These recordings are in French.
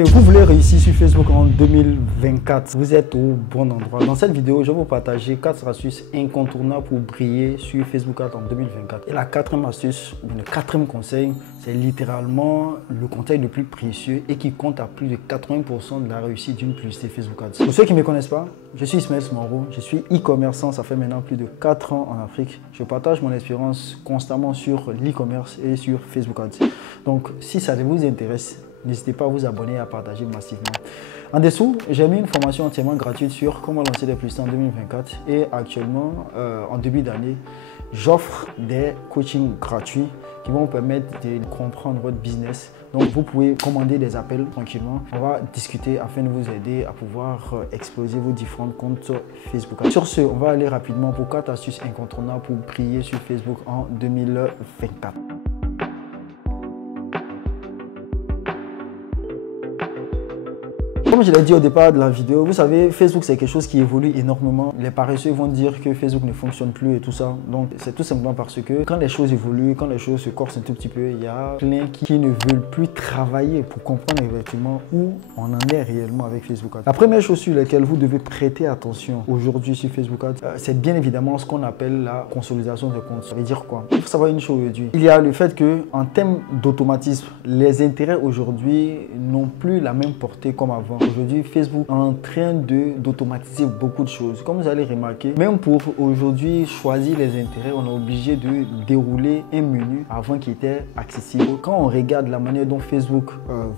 Et vous voulez réussir sur Facebook en 2024, vous êtes au bon endroit. Dans cette vidéo, je vais vous partager 4 astuces incontournables pour briller sur Facebook Ads en 2024. Et la quatrième astuce, le quatrième conseil, c'est littéralement le conseil le plus précieux et qui compte à plus de 80% de la réussite d'une publicité Facebook Ads. Pour ceux qui ne me connaissent pas, je suis Ismaël Smoro, je suis e-commerçant, ça fait maintenant plus de 4 ans en Afrique. Je partage mon expérience constamment sur l'e-commerce et sur Facebook Ads. Donc, si ça vous intéresse, n'hésitez pas à vous abonner et à partager massivement. En dessous, j'ai mis une formation entièrement gratuite sur comment lancer des publicités en 2024. Et actuellement, en début d'année, j'offre des coachings gratuits qui vont vous permettre de comprendre votre business. Donc, vous pouvez commander des appels tranquillement. On va discuter afin de vous aider à pouvoir exploser vos différents comptes Facebook. Sur ce, on va aller rapidement pour 4 astuces incontournables pour briller sur Facebook en 2024. Comme je l'ai dit au départ de la vidéo, vous savez, Facebook c'est quelque chose qui évolue énormément. Les paresseux vont dire que Facebook ne fonctionne plus et tout ça. Donc c'est tout simplement parce que quand les choses évoluent, quand les choses se corsent un tout petit peu, il y a plein qui ne veulent plus travailler pour comprendre effectivement où on en est réellement avec Facebook Ads. La première chose sur laquelle vous devez prêter attention aujourd'hui sur Facebook Ads, c'est bien évidemment ce qu'on appelle la consolidation de comptes. Ça veut dire quoi? Il faut savoir une chose aujourd'hui. Il y a le fait que en termes d'automatisme, les intérêts aujourd'hui n'ont plus la même portée comme avant. Aujourd'hui, Facebook est en train d'automatiser beaucoup de choses. Comme vous allez remarquer, même pour aujourd'hui choisir les intérêts, on est obligé de dérouler un menu avant qu'il était accessible. Quand on regarde la manière dont Facebook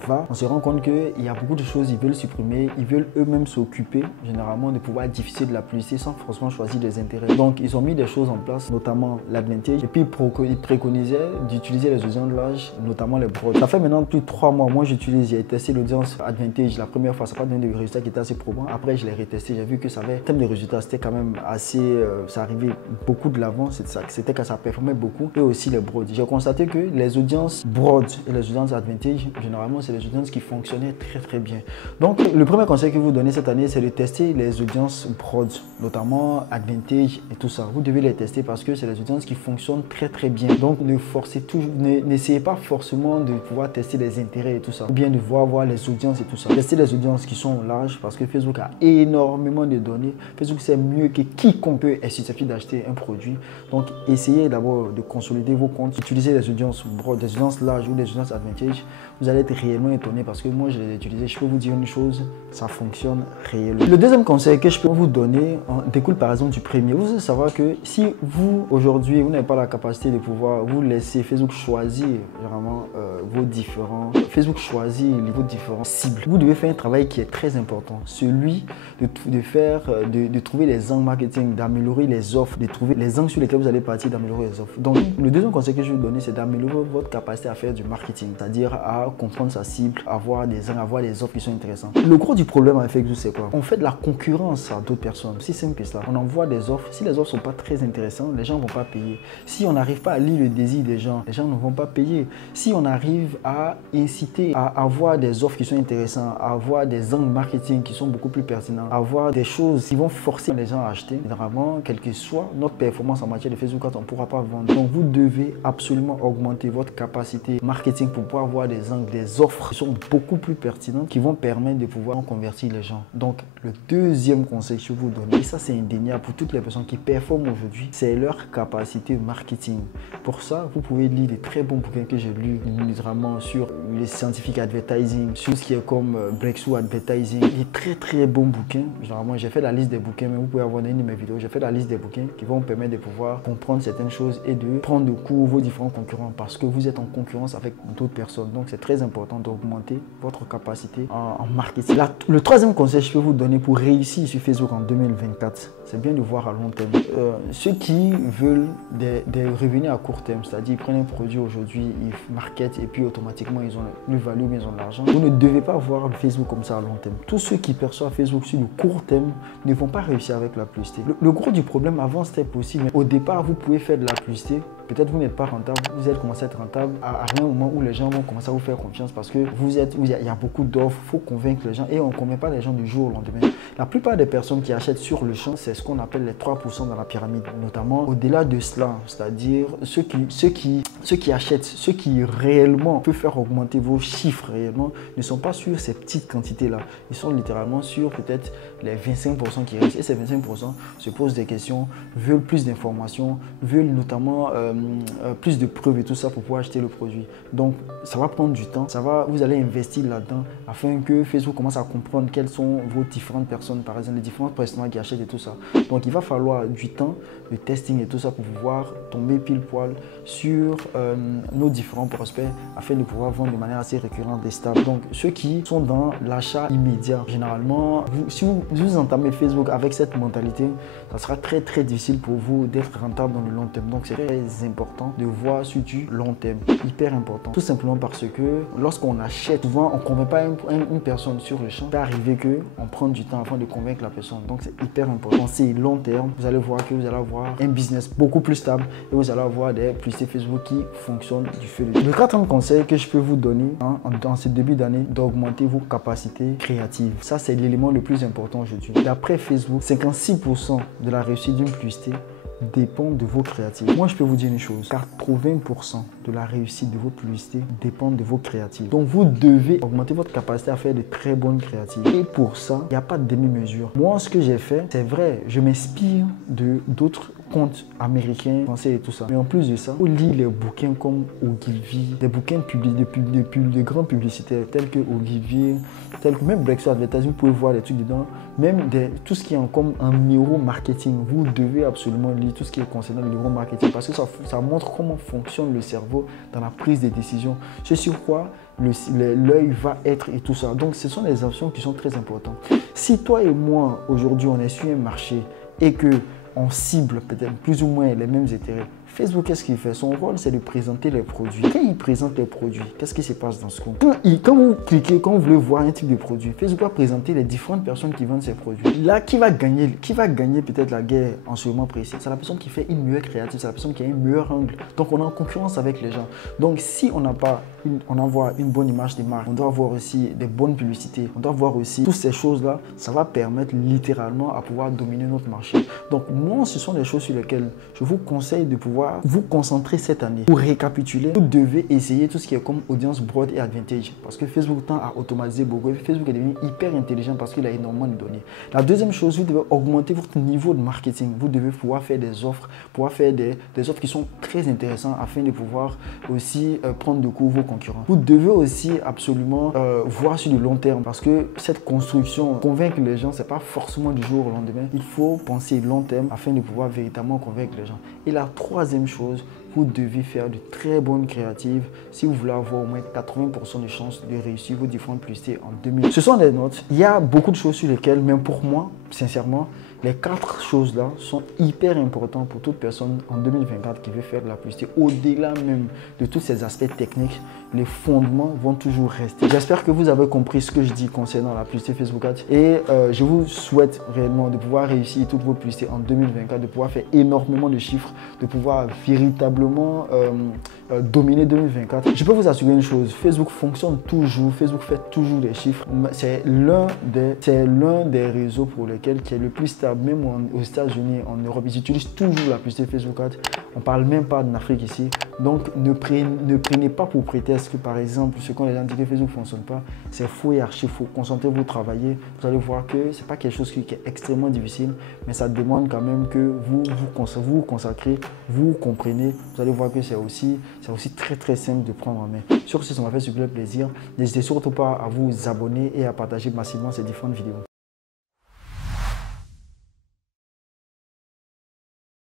va, on se rend compte qu'il y a beaucoup de choses qu'ils veulent supprimer. Ils veulent eux-mêmes s'occuper généralement de pouvoir diffuser de la publicité sans forcément choisir des intérêts. Donc, ils ont mis des choses en place, notamment l'advantage. Et puis, ils préconisaient d'utiliser les audiences larges, notamment les broads. Ça fait maintenant plus de 3 mois. Moi, j'ai testé l'audience advantage la première fois. Ça n'a pas donné des résultats qui étaient assez probants. Après, je l'ai retesté. J'ai vu que ça avait, en termes de résultats, c'était quand même assez. Ça arrivait beaucoup de l'avant. C'était que ça performait beaucoup. Et aussi les broads. J'ai constaté que les audiences broad et les audiences advantage, généralement, c'est les audiences qui fonctionnaient très très bien. Donc, le premier conseil que vous donnez cette année, c'est de tester les audiences broad, notamment advantage et tout ça. Vous devez les tester parce que c'est les audiences qui fonctionnent très très bien. Donc, n'essayez pas forcément de pouvoir tester les intérêts et tout ça. Ou bien de voir les audiences et tout ça. Tester les audiences qui sont larges parce que Facebook a énormément de données. Facebook sait mieux que quiconque est susceptible d'acheter un produit. Donc, essayez d'abord de consolider vos comptes. Utilisez les audiences broad, des audiences larges ou des audiences advantage. Vous allez être réellement étonné parce que moi, je les ai utilisés. Je peux vous dire une chose, ça fonctionne réellement. Le deuxième conseil que je peux vous donner découle par exemple du premier. Vous devez savoir que si vous, aujourd'hui, vous n'avez pas la capacité de pouvoir vous laisser Facebook choisir vraiment vos différents... Facebook choisit vos différentes cibles. Vous devez faire un travail qui est très important, celui de trouver les angles marketing, d'améliorer les offres, de trouver les angles sur lesquels vous allez partir, d'améliorer les offres. Donc, le deuxième conseil que je vais vous donner, c'est d'améliorer votre capacité à faire du marketing, c'est-à-dire à comprendre sa cible, avoir des angles, avoir des offres qui sont intéressantes. Le gros du problème avec Facebook, c'est quoi? On fait de la concurrence à d'autres personnes. Si simple que ça, on envoie des offres. Si les offres ne sont pas très intéressantes, les gens ne vont pas payer. Si on n'arrive pas à lire le désir des gens, les gens ne vont pas payer. Si on arrive à inciter à avoir des offres qui sont intéressantes, à avoir des angles marketing qui sont beaucoup plus pertinents, avoir des choses qui vont forcer les gens à acheter. Généralement, quelle que soit notre performance en matière de Facebook Ads, on ne pourra pas vendre. Donc, vous devez absolument augmenter votre capacité marketing pour pouvoir avoir des angles, des offres qui sont beaucoup plus pertinentes, qui vont permettre de pouvoir convertir les gens. Donc, le deuxième conseil que je vous donne, et ça c'est indéniable pour toutes les personnes qui performent aujourd'hui, c'est leur capacité marketing. Pour ça, vous pouvez lire des très bons bouquins que j'ai lus, notamment sur les scientific advertising, sur ce qui est comme breakthrough advertising. Des très très bons bouquins. Généralement, j'ai fait la liste des bouquins, mais vous pouvez avoir dans une de mes vidéos. J'ai fait la liste des bouquins qui vont vous permettre de pouvoir comprendre certaines choses et de prendre de court vos différents concurrents parce que vous êtes en concurrence avec d'autres personnes. Donc, c'est très important d'augmenter votre capacité en marketing. Le troisième conseil que je peux vous donner pour réussir sur Facebook en 2024, c'est bien de voir à long terme. Ceux qui veulent des revenus à court terme, c'est-à-dire ils prennent un produit aujourd'hui, ils marketent et puis automatiquement ils ont une value, ils ont de l'argent. Vous ne devez pas voir Facebook comme ça à long terme. Tous ceux qui perçoivent Facebook sur le court terme ne vont pas réussir avec la publicité. Le gros du problème, avant c'était possible. Au départ, vous pouvez faire de la publicité Peut-être vous n'êtes pas rentable, vous êtes commencé à être rentable à un moment où les gens vont commencer à vous faire confiance parce que il y a beaucoup d'offres, il faut convaincre les gens et on ne convainc pas les gens du jour au lendemain. La plupart des personnes qui achètent sur le champ, c'est ce qu'on appelle les 3% dans la pyramide, notamment au-delà de cela, c'est-à-dire ceux qui achètent, ceux qui réellement peuvent faire augmenter vos chiffres réellement, ne sont pas sur ces petites quantités-là. Ils sont littéralement sur peut-être les 25% qui restent. Et ces 25% se posent des questions, veulent plus d'informations, veulent notamment plus de preuves et tout ça pour pouvoir acheter le produit. Donc, ça va prendre du temps. Vous allez investir là-dedans afin que Facebook commence à comprendre quelles sont vos différentes personnes, par exemple, les différentes personnes qui achètent et tout ça. Donc, il va falloir du temps de testing et tout ça pour pouvoir tomber pile poil sur nos différents prospects afin de pouvoir vendre de manière assez récurrente et stable. Donc, ceux qui sont dans l'achat immédiat, généralement, si vous entamez Facebook avec cette mentalité, ça sera très difficile pour vous d'être rentable dans le long terme. Donc, c'est très important de voir sur du long terme, hyper important. Tout simplement parce que lorsqu'on achète, souvent on ne convainc pas une personne sur le champ. Il peut arriver qu'on prend du temps avant de convaincre la personne. Donc, c'est hyper important. C'est long terme. Vous allez voir que vous allez avoir un business beaucoup plus stable et vous allez avoir des publicités Facebook qui fonctionnent du feu de Dieu. Le quatrième conseil que je peux vous donner dans ce début d'année, d'augmenter vos capacités créatives. Ça, c'est l'élément le plus important aujourd'hui. D'après Facebook, 56% de la réussite d'une publicité dépend de vos créatives. Moi, je peux vous dire une chose, 80% de la réussite de votre publicité dépend de vos créatives. Donc, vous devez augmenter votre capacité à faire de très bonnes créatives. Et pour ça, il n'y a pas de demi-mesure. Moi, ce que j'ai fait, c'est vrai, je m'inspire d'autres comptes américains, français et tout ça. Mais en plus de ça, vous lisez les bouquins comme Ogilvy, des bouquins de grands publicitaires tels que Ogilvy, tels que même Breakthrough Advertising, vous pouvez voir des trucs dedans. Même tout ce qui est comme un neuromarketing, vous devez absolument lire tout ce qui est concernant le neuromarketing parce que ça montre comment fonctionne le cerveau dans la prise de décision. Ce sur quoi l'œil va être et tout ça. Donc, ce sont des options qui sont très importantes. Si toi et moi, aujourd'hui, on est sur un marché et que on cible peut-être plus ou moins les mêmes intérêts, Facebook, qu'est-ce qu'il fait? Son rôle, c'est de présenter les produits. Quand il présente les produits, qu'est-ce qui se passe dans ce compte? Quand vous cliquez, quand vous voulez voir un type de produit, Facebook va présenter les différentes personnes qui vendent ces produits. Là, qui va gagner peut-être la guerre en ce moment précis? C'est la personne qui fait une meilleure créative, c'est la personne qui a un meilleur angle. Donc, on est en concurrence avec les gens. Donc, si on n'a pas on envoie une bonne image des marques, on doit avoir aussi des bonnes publicités, on doit avoir aussi toutes ces choses-là, ça va permettre littéralement à pouvoir dominer notre marché. Donc, moi, ce sont des choses sur lesquelles je vous conseille de pouvoir vous concentrer cette année. Pour récapituler, vous devez essayer tout ce qui est comme audience broad et advantage parce que Facebook tend à automatiser beaucoup. Facebook est devenu hyper intelligent parce qu'il a énormément de données. La deuxième chose, vous devez augmenter votre niveau de marketing. Vous devez pouvoir faire des offres, des offres qui sont très intéressantes afin de pouvoir aussi prendre de court vos concurrents. Vous devez aussi absolument voir sur le long terme parce que cette construction, convaincre les gens, c'est pas forcément du jour au lendemain. Il faut penser long terme afin de pouvoir véritablement convaincre les gens. Et la troisième chose, vous devez faire de très bonnes créatives si vous voulez avoir au moins 80% de chances de réussir vos différentes publicités en 2000. Ce sont des notes. Il y a beaucoup de choses sur lesquelles, même pour moi, sincèrement, les 4 choses-là sont hyper importantes pour toute personne en 2024 qui veut faire de la publicité. Au-delà même de tous ces aspects techniques, les fondements vont toujours rester. J'espère que vous avez compris ce que je dis concernant la publicité Facebook Ads et je vous souhaite réellement de pouvoir réussir toutes vos publicités en 2024, de pouvoir faire énormément de chiffres, de pouvoir véritablement dominer 2024. Je peux vous assurer une chose, Facebook fonctionne toujours, Facebook fait toujours des chiffres. C'est l'un des réseaux pour lesquels qui est le plus stable, même aux États-Unis, en Europe, ils utilisent toujours la publicité Facebook Ads. On ne parle même pas de l'Afrique ici. Donc, ne prenez pas pour prétexte que, par exemple, ce qu'on les a dit que Facebook ne fonctionne pas, c'est faux et archi faux. Concentrez-vous, travaillez. Vous allez voir que ce n'est pas quelque chose qui est extrêmement difficile, mais ça demande quand même que vous vous consacrez, vous comprenez. Vous allez voir que c'est aussi très simple de prendre en main. Sur ce, ça m'a fait super plaisir. N'hésitez surtout pas à vous abonner et à partager massivement ces différentes vidéos.